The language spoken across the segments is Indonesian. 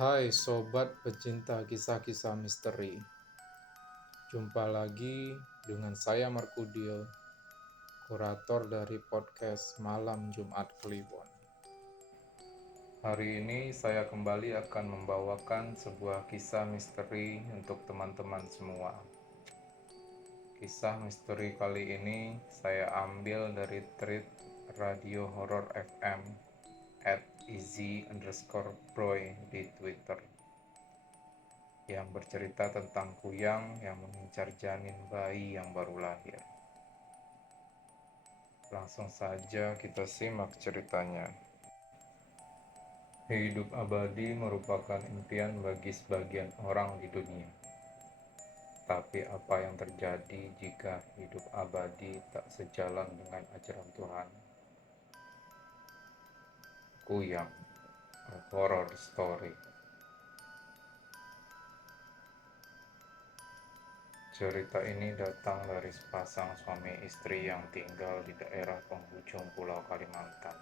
Hai sobat pecinta kisah-kisah misteri. Jumpa lagi dengan saya Markudio, kurator dari podcast Malam Jumat Kliwon. Hari ini saya kembali akan membawakan sebuah kisah misteri untuk teman-teman semua. Kisah misteri kali ini saya ambil dari thread Radio Horror FM @easy_broy di Twitter, yang bercerita tentang kuyang yang mengincar janin bayi yang baru lahir. Langsung saja kita simak ceritanya. Hidup abadi merupakan impian bagi sebagian orang di dunia. Tapi apa yang terjadi jika hidup abadi tak sejalan dengan ajaran Tuhan? Kuyang, a horror story. Cerita ini datang dari sepasang suami istri yang tinggal di daerah penghujung Pulau Kalimantan.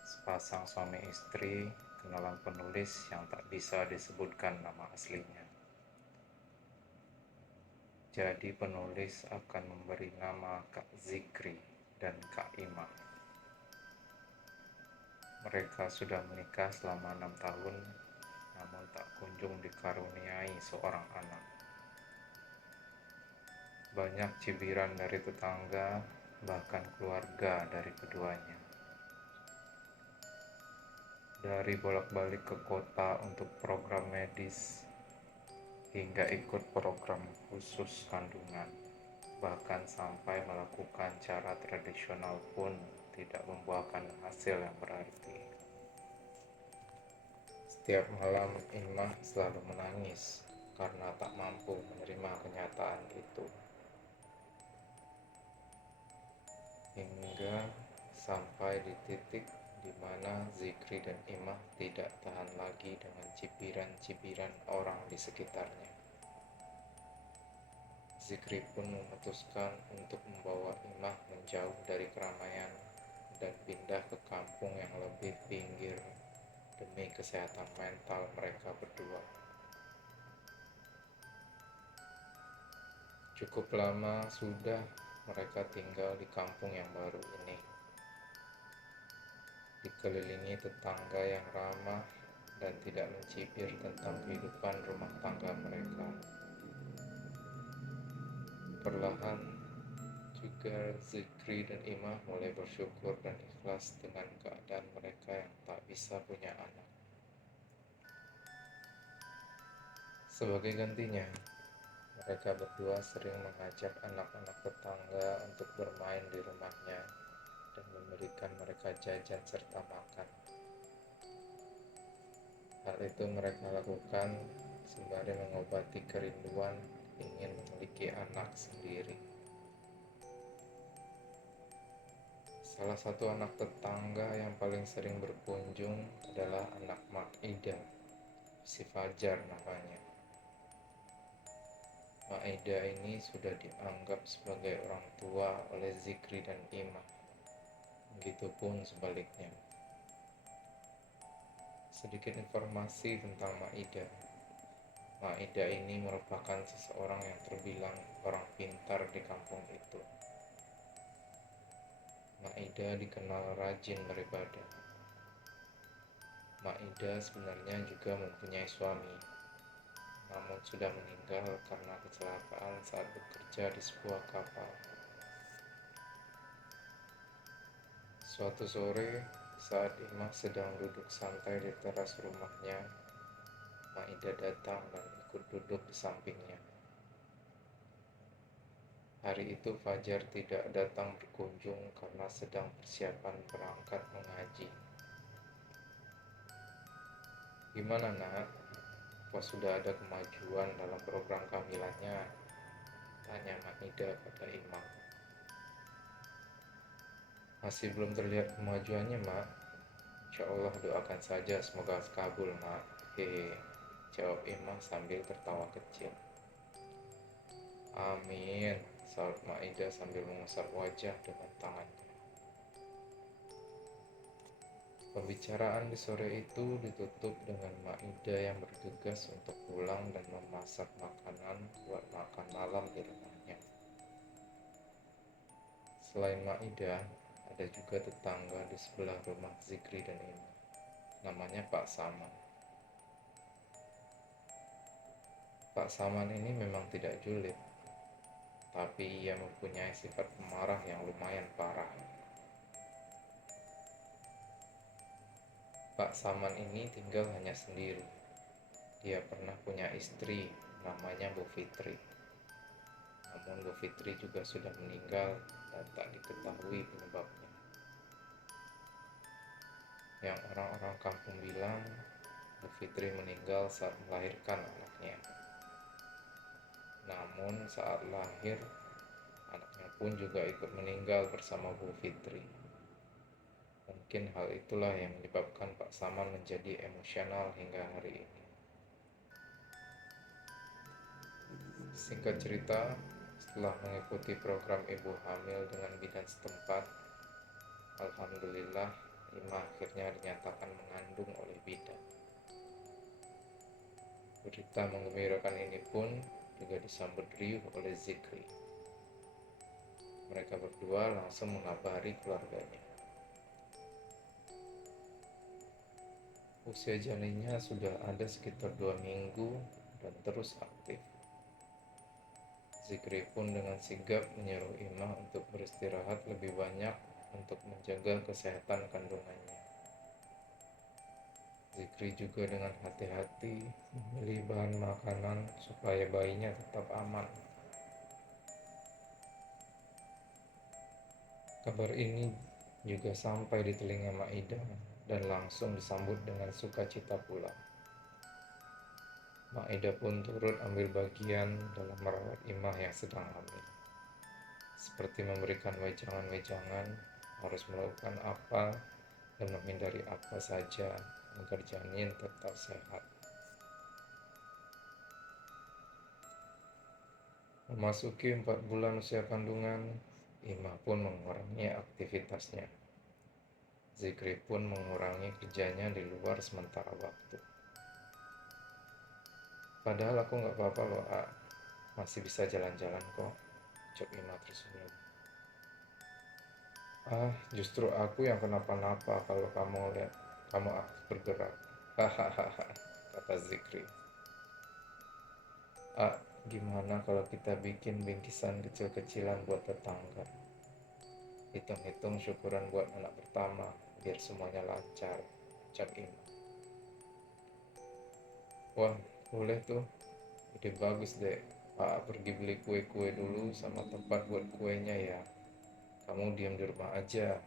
Sepasang suami istri kenalan penulis yang tak bisa disebutkan nama aslinya. Jadi penulis akan memberi nama Kak Zikri dan Kak Imah. Mereka sudah menikah selama 6 tahun, namun tak kunjung dikaruniai seorang anak. Banyak cibiran dari tetangga, bahkan keluarga dari keduanya. Dari bolak-balik ke kota untuk program medis, hingga ikut program khusus kandungan, bahkan sampai melakukan cara tradisional pun tidak membuahkan hasil yang berarti. Setiap malam Imah selalu menangis karena tak mampu menerima kenyataan itu. Hingga sampai di titik di mana Zikri dan Imah tidak tahan lagi dengan cibiran-cibiran orang di sekitarnya. Zikri pun memutuskan untuk membawa Imah menjauh dari keramaian dan pindah ke kampung yang lebih pinggir demi kesehatan mental mereka berdua. Cukup lama sudah mereka tinggal di kampung yang baru ini, dikelilingi tetangga yang ramah dan tidak mencibir tentang kehidupan rumah tangga mereka. Perlahan juga Zikri dan Imah mulai bersyukur dan ikhlas dengan keadaan mereka yang tak bisa punya anak. Sebagai gantinya, mereka berdua sering mengajak anak-anak tetangga untuk bermain di rumahnya dan memberikan mereka jajan serta makan. Hal itu mereka lakukan sembari mengobati kerinduan ingin memiliki anak sendiri. Salah satu anak tetangga yang paling sering berkunjung adalah anak Mak Ida, si Fajar namanya. Mak Ida ini sudah dianggap sebagai orang tua oleh Zikri dan Imah. Begitupun sebaliknya. Sedikit informasi tentang Mak Ida. Mak Ida ini merupakan seseorang yang terbilang orang pintar di kampung itu. Mak Ida dikenal rajin beribadah. Mak Ida sebenarnya juga mempunyai suami, namun sudah meninggal karena kecelakaan saat bekerja di sebuah kapal. Suatu sore, saat Imah sedang duduk santai di teras rumahnya, Mak Ida datang dan ikut duduk di sampingnya. Hari itu Fajar tidak datang berkunjung karena sedang persiapan berangkat mengaji. Gimana nak? Apa sudah ada kemajuan dalam program kehamilannya? Tanya Mak Ida pada Imam. Masih belum terlihat kemajuannya, Mak. Insya Allah doakan saja semoga kabul, Mak. Hehe, jawab Imam sambil tertawa kecil. Amin, sahut Mak Ida sambil mengusap wajah dengan tangannya. Pembicaraan di sore itu ditutup dengan Maida yang bergegas untuk pulang dan memasak makanan buat makan malam di rumahnya. Selain Maida, ada juga tetangga di sebelah rumah Zikri dan Ima. Namanya Pak Saman. Pak Saman ini memang tidak julid, tapi ia mempunyai sifat pemarah yang lumayan parah. Pak Saman ini tinggal hanya sendiri. Dia pernah punya istri, namanya Bu Fitri. Namun Bu Fitri juga sudah meninggal dan tak diketahui penyebabnya. Yang orang-orang kampung bilang Bu Fitri meninggal saat melahirkan anaknya. Namun saat lahir, anaknya pun juga ikut meninggal bersama Bu Fitri. Mungkin hal itulah yang menyebabkan Pak Saman menjadi emosional hingga hari ini. Singkat cerita, setelah mengikuti program ibu hamil dengan bidan setempat, alhamdulillah Ima akhirnya dinyatakan mengandung oleh bidan. Berita menggembirakan ini pun juga disambut riuh oleh Zikri. Mereka berdua langsung mengabari keluarganya. Usia janinnya sudah ada sekitar 2 minggu dan terus aktif. Zikri pun dengan sigap menyuruh Ima untuk beristirahat lebih banyak untuk menjaga kesehatan kandungannya. Zikri juga dengan hati-hati memilih bahan makanan supaya bayinya tetap aman. Kabar ini juga sampai di telinga Maida dan langsung disambut dengan sukacita pula. Maida pun turut ambil bagian dalam merawat Imah yang sedang hamil. Seperti memberikan wejangan-wejangan harus melakukan apa dan menghindari apa saja agar janin tetap sehat. Memasuki 4 bulan usia kandungan, Imah pun mengurangi aktivitasnya. Zikri pun mengurangi kerjanya di luar sementara waktu. Padahal aku gak apa-apa loh, A. Masih bisa jalan-jalan kok, ucap Imah tersenyum. Ah, justru aku yang kenapa-napa kalau kamu lihat kamu aktif bergerak. Hahaha, kata Zikri. Ah, gimana kalau kita bikin bingkisan kecil-kecilan buat tetangga? Hitung-hitung syukuran buat anak pertama, biar semuanya lancar, ucap Imah. Wah, boleh tuh. Ide bagus deh. Pergi beli kue-kue dulu sama tempat buat kuenya ya. Kamu diam di rumah aja,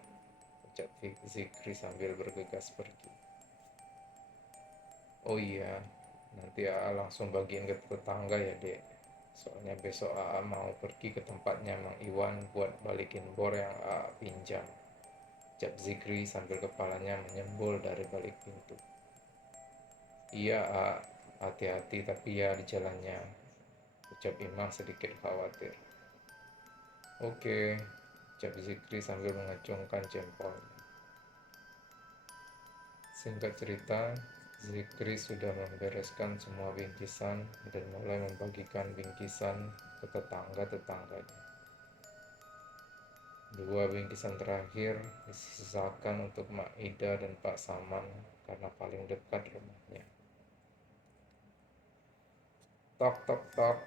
ucap Zikri sambil bergegas pergi. Oh iya, nanti AA langsung bagiin ke tetangga ya dek. Soalnya besok AA mau pergi ke tempatnya Mang Iwan buat balikin bor yang AA pinjam, ucap Zikri sambil kepalanya menyembul dari balik pintu. Iya AA, hati-hati tapi ya di jalannya, ucap Imah sedikit khawatir. Oke, ucap Zikri sambil mengacungkan jempolnya. Singkat cerita, Zikri sudah membereskan semua bingkisan dan mulai membagikan bingkisan ke tetangga-tetangganya. 2 bingkisan terakhir disisakan untuk Maida dan Pak Saman karena paling dekat rumahnya. Tok tok tok.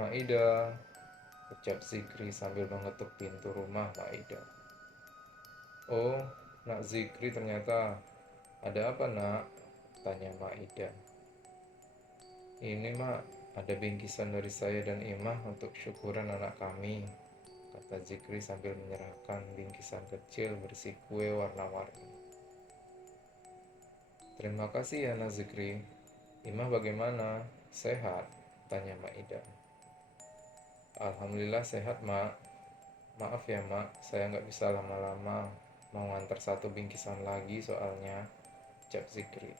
Maida, ucap Zikri sambil mengetuk pintu rumah Maida. Oh, Nak Zikri ternyata. Ada apa nak? Tanya Maida. Ini mak, ada bingkisan dari saya dan Imah untuk syukuran anak kami, kata Zikri sambil menyerahkan bingkisan kecil berisi kue warna-warni. Terima kasih ya Nak Zikri. Imah bagaimana? Sehat? Tanya Maida. Alhamdulillah sehat mak. Maaf ya mak, saya nggak bisa lama-lama. Mau ngantar 1 bingkisan lagi soalnya, ucap Zikri.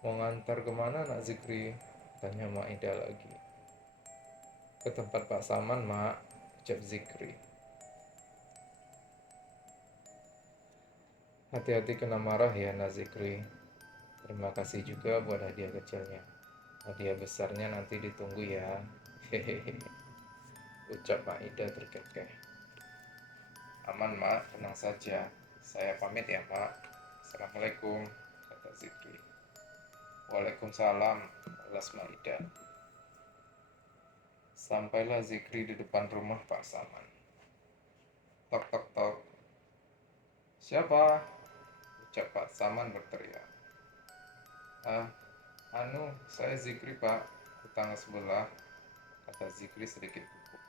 Mau ngantar kemana Nak Zikri? Tanya Maida lagi. Ke tempat Pak Saman mak, ucap Zikri. Hati-hati kena marah ya Nazikri. Terima kasih juga buat hadiah kecilnya. Hadiah besarnya nanti ditunggu ya. Hehehe. Ucap Maida terkekeh. Aman mak, tenang saja. Saya pamit ya mak. Assalamualaikum, kata Zikri. Waalaikumsalam, balas Maida. Sampailah Zikri di depan rumah Pak Saman. Tok tok tok. Siapa? Ucap Pak Saman berteriak. Ah, saya Zikri pak, tetangga sebelah, kata Zikri sedikit gugup.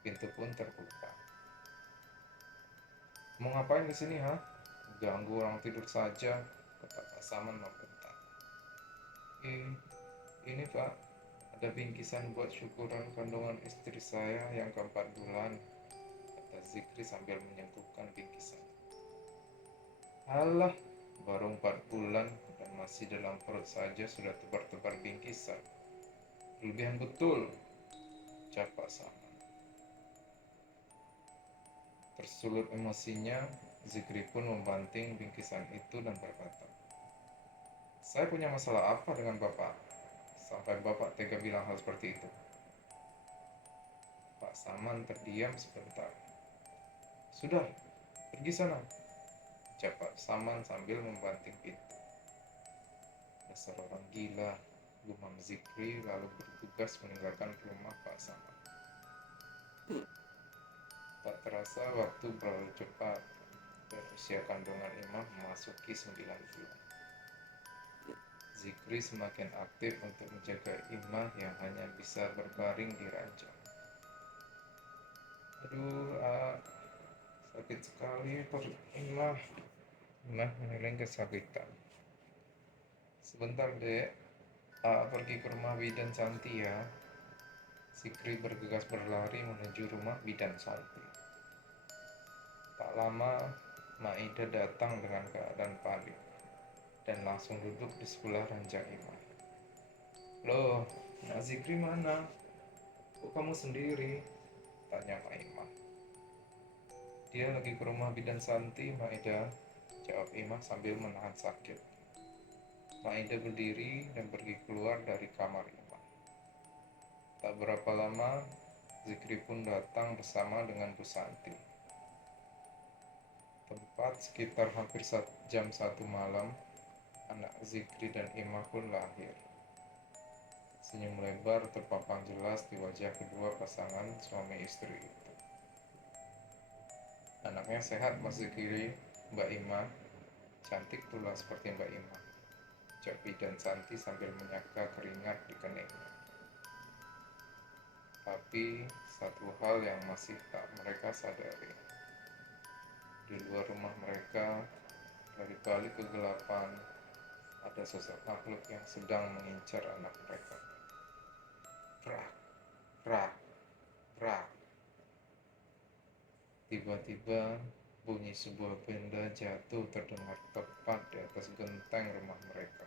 Pintu pun terbuka. Mau ngapain di sini ha? Ganggu orang tidur saja, kata Pak Saman membentak. Ini pak, ada bingkisan buat syukuran kandungan istri saya yang keempat bulan, kata Zikri sambil menyentuhkan bingkisan. Alah, baru 4 bulan dan masih dalam perut saja sudah tebar-tebar bingkisan. Kelebihan betul, ucap Pak Saman. Tersulut emosinya, Zikri pun membanting bingkisan itu dan berkata, saya punya masalah apa dengan Bapak? Sampai Bapak tega bilang hal seperti itu. Pak Saman terdiam sebentar. Sudah, pergi sana, ucap Pak Saman sambil membanting pintu. Dasar orang gila, gumam Zikri lalu bertugas meninggalkan rumah Pak Saman. Tak terasa waktu berlalu cepat dan usia kandungan Imah memasuki 9 bulan. Zikri semakin aktif untuk menjaga Imah yang hanya bisa berbaring di ranjang. Aduh, sakit sekali perut Imah. Imah mengeleng kesakitan. Sebentar dek, pergi ke rumah bidan Santi ya. Zikri bergegas berlari menuju rumah bidan Santi. Tak lama, Maida datang dengan keadaan panik dan langsung duduk di sebelah ranjang Imah. Loh, Nak Zikri mana? Kok kamu sendiri? Tanya Maimah. Dia lagi ke rumah bidan Santi, Maida, jawab Imah sambil menahan sakit. Maida berdiri dan pergi keluar dari kamar Imah. Tak berapa lama, Zikri pun datang bersama dengan Bu Santi. Tepat sekitar hampir jam 1 malam, anak Zikri dan Imah pun lahir. Senyum lebar terpampang jelas di wajah kedua pasangan suami istri itu. Anaknya sehat Mas Zikri, Mbak Imah. Cantik pula seperti Mbak Imah, ucap bidan Santi sambil menyaka keringat di keningnya. Tapi satu hal yang masih tak mereka sadari. Di luar rumah mereka, dari balik kegelapan, ada sosok makhluk yang sedang mengincar anak mereka. Prak, prak, prak. Tiba-tiba bunyi sebuah benda jatuh terdengar tepat di atas genteng rumah mereka.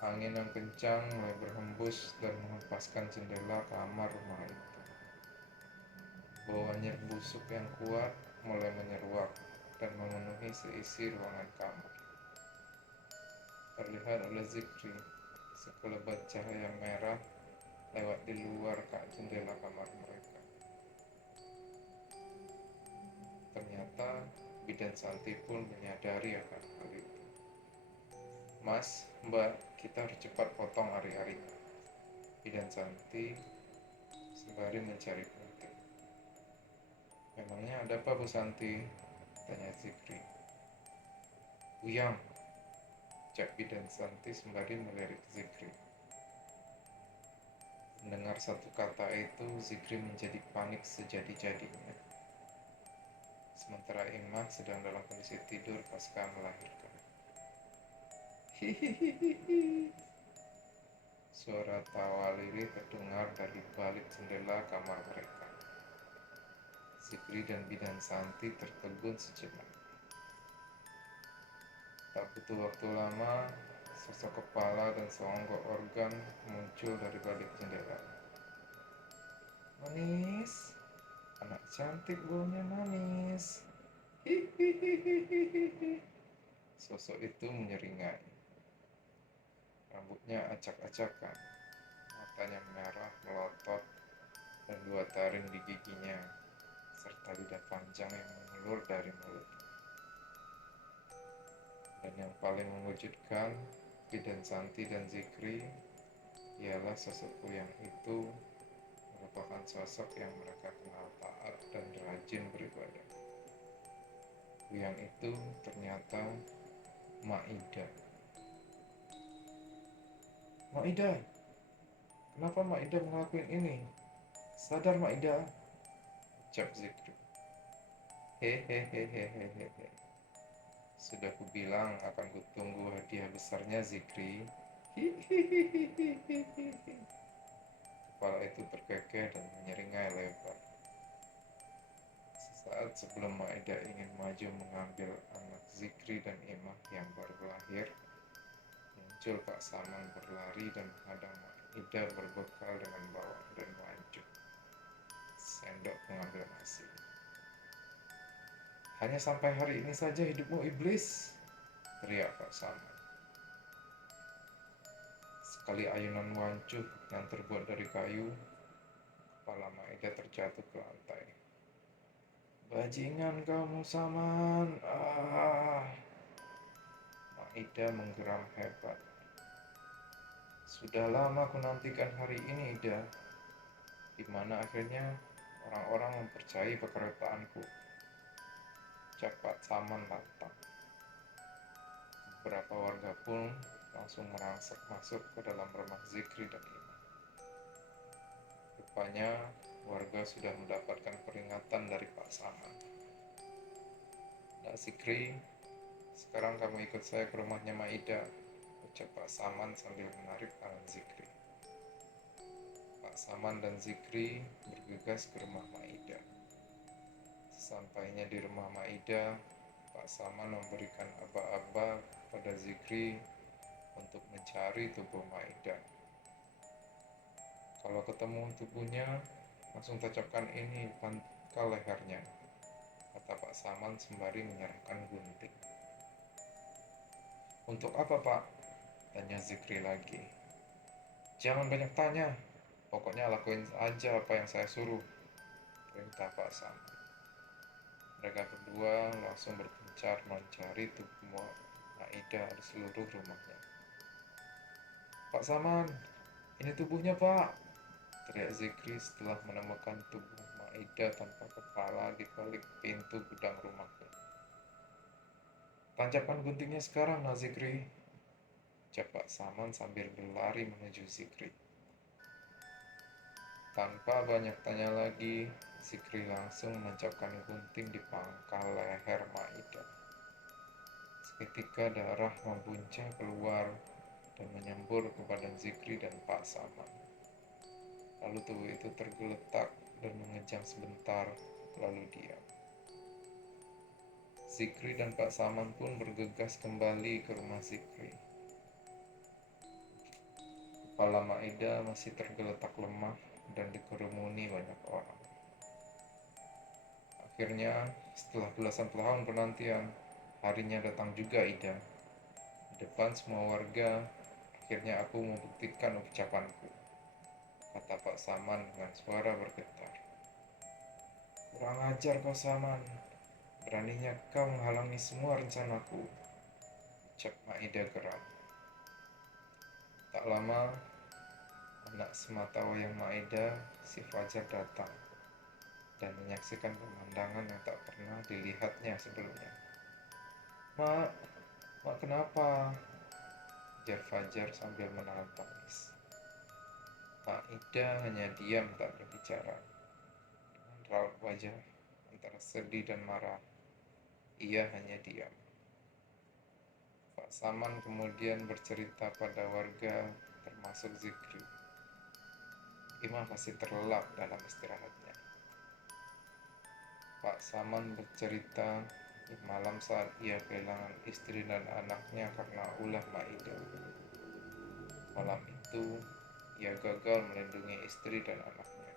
Angin yang kencang mulai berhembus dan menghempaskan jendela kamar rumah itu. Bau anyir busuk yang kuat mulai menyeruak dan memenuhi seisi ruangan kamar. Terlihat oleh Zikri sekelebat cahaya merah lewat di luar kak jendela kamar mereka. Ternyata bidan Santi pun menyadari akan hal itu. Mas, Mbak, kita harus cepat potong ari-ari. Bidan Santi sembari mencari gunting. Memangnya ada apa Bu Santi? Tanya Zikri. Buyang, ucap bidan Santi sembari melirik Zikri. Mendengar satu kata itu, Zikri menjadi panik sejadi-jadinya. Sementara Imah sedang dalam kondisi tidur pasca melahirkan. Hihihihi. Suara tawa lirih terdengar dari balik jendela kamar mereka. Zikri dan bidan Santi tertegun sejenak. Tak butuh waktu lama, sosok kepala dan seonggok organ muncul dari balik jendela. Manis, anak cantik baunya manis. Sosok itu menyeringai. Rambutnya acak-acakan, matanya merah melotot, dan 2 taring di giginya, serta lidah panjang yang mengulur dari mulut. Dan yang paling mengejutkan, Bidan Santi dan Zikri ialah sosok yang itu merupakan sosok yang mereka kenal taat dan rajin beribadah. Yang itu ternyata Maida. Maida, kenapa Maida ngelakuin ini? Sadar Maida, ucap Zikri. Hehehehehehe. Sudah kubilang akan kutunggu hadiah besarnya Zikri. Hihihihihihi. Kepala itu terkekeh dan menyeringai lebar. Sesaat sebelum Maida ingin maju mengambil anak Zikri dan Imah yang baru lahir, muncul Pak Saman berlari dan menghadang Maida berbekal dengan bawang dan wajuk, sendok pengambil nasi. Hanya sampai hari ini saja hidupmu iblis, teriak Pak Saman. Sekali ayunan wancuh yang terbuat dari kayu, kepala Maida terjatuh ke lantai. Bajingan kamu Saman. Maida menggeram hebat. Sudah lama aku nantikan hari ini, Ida. Di mana akhirnya orang-orang mempercayai pekerjaanku. Cepat Saman lantang. Beberapa warga pun langsung merangsek masuk ke dalam rumah Zikri dan Imam. Rupanya warga sudah mendapatkan peringatan dari Pak Saman. Nak Zikri, sekarang kamu ikut saya ke rumahnya Maida, ucap Pak Saman sambil menarik tangan Zikri. Pak Saman dan Zikri bergegas ke rumah Maida. Sesampainya di rumah Maida, Pak Saman memberikan aba-aba pada Zikri untuk mencari tubuh Maida. Kalau ketemu tubuhnya, langsung tancapkan ini pangkal lehernya, kata Pak Saman sembari menyerahkan gunting. Untuk apa, Pak? Tanya Zikri lagi. Jangan banyak tanya, pokoknya lakuin aja apa yang saya suruh, perintah Pak Saman. Mereka berdua langsung berpencar mencari tubuh Maida di seluruh rumahnya. Pak Saman, ini tubuhnya Pak, teriak Zikri setelah menemukan tubuh Maida tanpa kepala di balik pintu gudang rumahnya. Tancapkan guntingnya sekarang, Nak Zikri, ucap Pak Saman sambil berlari menuju Zikri. Tanpa banyak tanya lagi, Zikri langsung menancapkan gunting di pangkal leher Maida. Seketika darah membuncah keluar dan menyembur ke badan Zikri dan Pak Saman. Lalu tubuh itu tergeletak dan mengejang sebentar, lalu diam. Zikri dan Pak Saman pun bergegas kembali ke rumah Zikri. Kepala Maida masih tergeletak lemah dan dikerumuni banyak orang. Akhirnya, setelah belasan tahun penantian, harinya datang juga Ida. Di depan semua warga, akhirnya aku membuktikan ucapanku, kata Pak Saman dengan suara bergetar. Kurang ajar kau Saman, beraninya kau menghalangi semua rencanaku, ucap Maida geram. Tak lama, anak sematawayang Maida, si Fajar datang dan menyaksikan pemandangan yang tak pernah dilihatnya sebelumnya. Mak, kenapa? Ujar Fajar sambil menahan tangis. Maida hanya diam tak berbicara. Dengan raut wajah antara sedih dan marah, ia hanya diam. Pak Saman kemudian bercerita pada warga termasuk Zikri. Imam masih terlelap dalam istirahatnya. Pak Saman bercerita di malam saat ia kehilangan istri dan anaknya karena ulah Maida. Malam itu, ia gagal melindungi istri dan anaknya.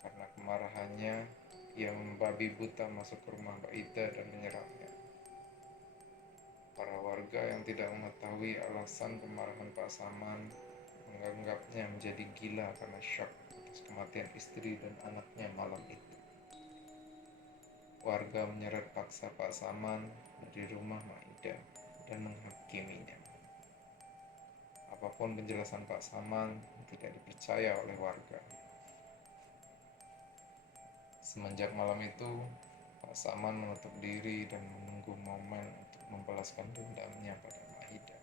Karena kemarahannya, Ia membabi buta masuk ke rumah Mbak Ida dan menyerangnya. Para warga yang tidak mengetahui alasan kemarahan Pak Saman menganggapnya menjadi gila karena syok atas kematian istri dan anaknya malam itu. Warga menyeret paksa Pak Saman di rumah Maida dan menghakiminya. Apapun penjelasan Pak Saman tidak dipercaya oleh warga. Semenjak malam itu, Pak Saman menutup diri dan menunggu momen untuk membalaskan dendamnya pada Maida.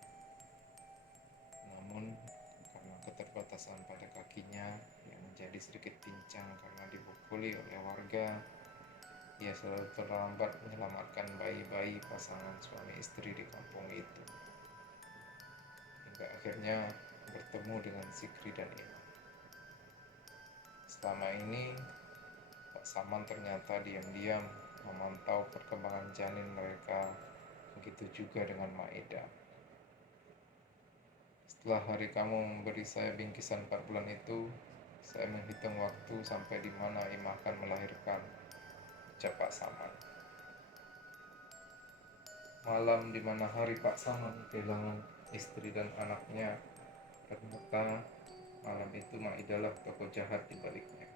Namun, karena keterbatasan pada kakinya yang menjadi sedikit pincang karena dipukuli oleh warga, ia selalu terlambat menyelamatkan bayi-bayi pasangan suami istri di kampung itu. Hingga akhirnya bertemu dengan Zikri dan Imam. Selama ini, Pak Saman ternyata diam-diam memantau perkembangan janin mereka, begitu juga dengan Maida. Setelah hari kamu memberi saya bingkisan 4 bulan itu, saya menghitung waktu sampai di mana Ima akan melahirkan, ucap Pak Saman. Malam di mana hari Pak Saman kehilangan istri dan anaknya, ternyata malam itu Maida lah tokoh jahat di baliknya.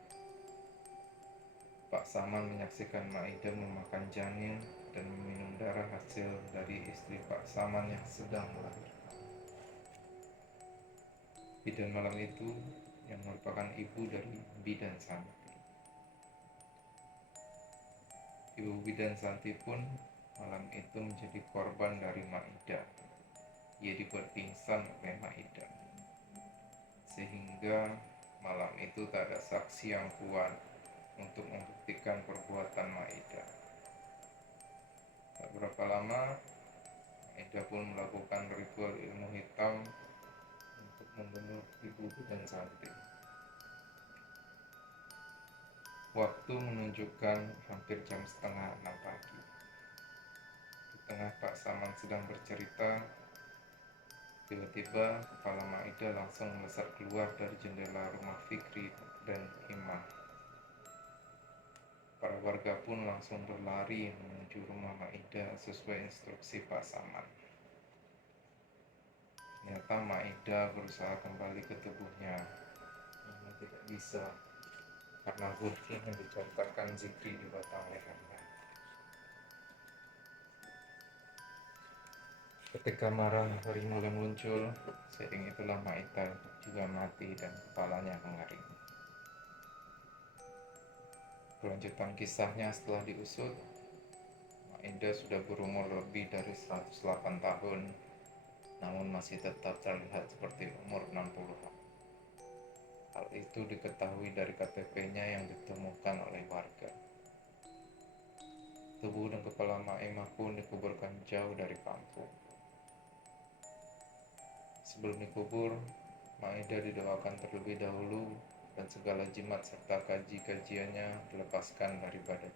Pak Saman menyaksikan Maida memakan janin dan meminum darah hasil dari istri Pak Saman yang sedang melahirkan. Bidan malam itu yang merupakan ibu dari Bidan Santi. Ibu Bidan Santi pun malam itu menjadi korban dari Maida. Ia dibuat pingsan oleh Maida. Sehingga malam itu tak ada saksi yang kuat untuk membuktikan perbuatan Maida. Tak berapa lama, Maida pun melakukan ritual ilmu hitam untuk membunuh ibu Bidan Santi. Waktu menunjukkan hampir jam setengah 6 pagi. Di tengah Pak Saman sedang bercerita, tiba-tiba kepala Maida langsung melesat keluar dari jendela rumah Fikri dan Imah. Para warga pun langsung berlari menuju rumah Maida sesuai instruksi Pak Saman. Ternyata Maida berusaha kembali ke tubuhnya, namun tidak bisa karena gunting yang dicontakkan Zikri di batang lehernya. Ketika marah hari mulai muncul, seiring itulah Maida juga mati dan kepalanya mengering. Kelanjutan kisahnya setelah diusut, Maida sudah berumur lebih dari 108 tahun, namun masih tetap terlihat seperti umur 60-an. Hal itu diketahui dari KTP-nya yang ditemukan oleh warga. Tubuh dan kepala Maimah pun dikuburkan jauh dari kampung. Sebelum dikubur, Maida didoakan terlebih dahulu dan segala jimat serta kaji-kajiannya dilepaskan dari badan.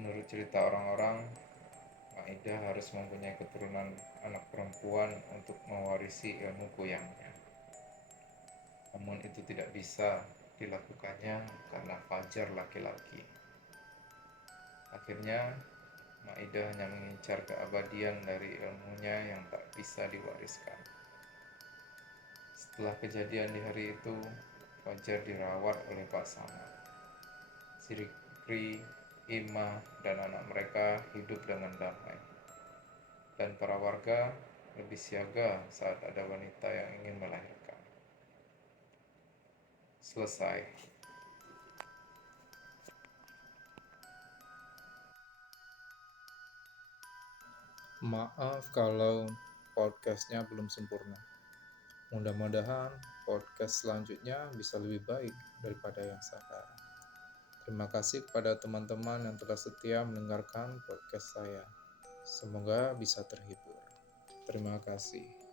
Menurut cerita orang-orang, Maida harus mempunyai keturunan anak perempuan untuk mewarisi ilmu goyangnya. Namun itu tidak bisa dilakukannya karena Fajar laki-laki. Akhirnya, Maida hanya mengincar keabadian dari ilmunya yang tak bisa diwariskan. Setelah kejadian di hari itu, Fajar dirawat oleh Pak Saman. Zikri, Ima, dan anak mereka hidup dengan damai. Dan para warga lebih siaga saat ada wanita yang ingin melahirkan. Selesai. Maaf kalau podcastnya belum sempurna. Mudah-mudahan podcast selanjutnya bisa lebih baik daripada yang sekarang. Terima kasih kepada teman-teman yang telah setia mendengarkan podcast saya. Semoga bisa terhibur. Terima kasih.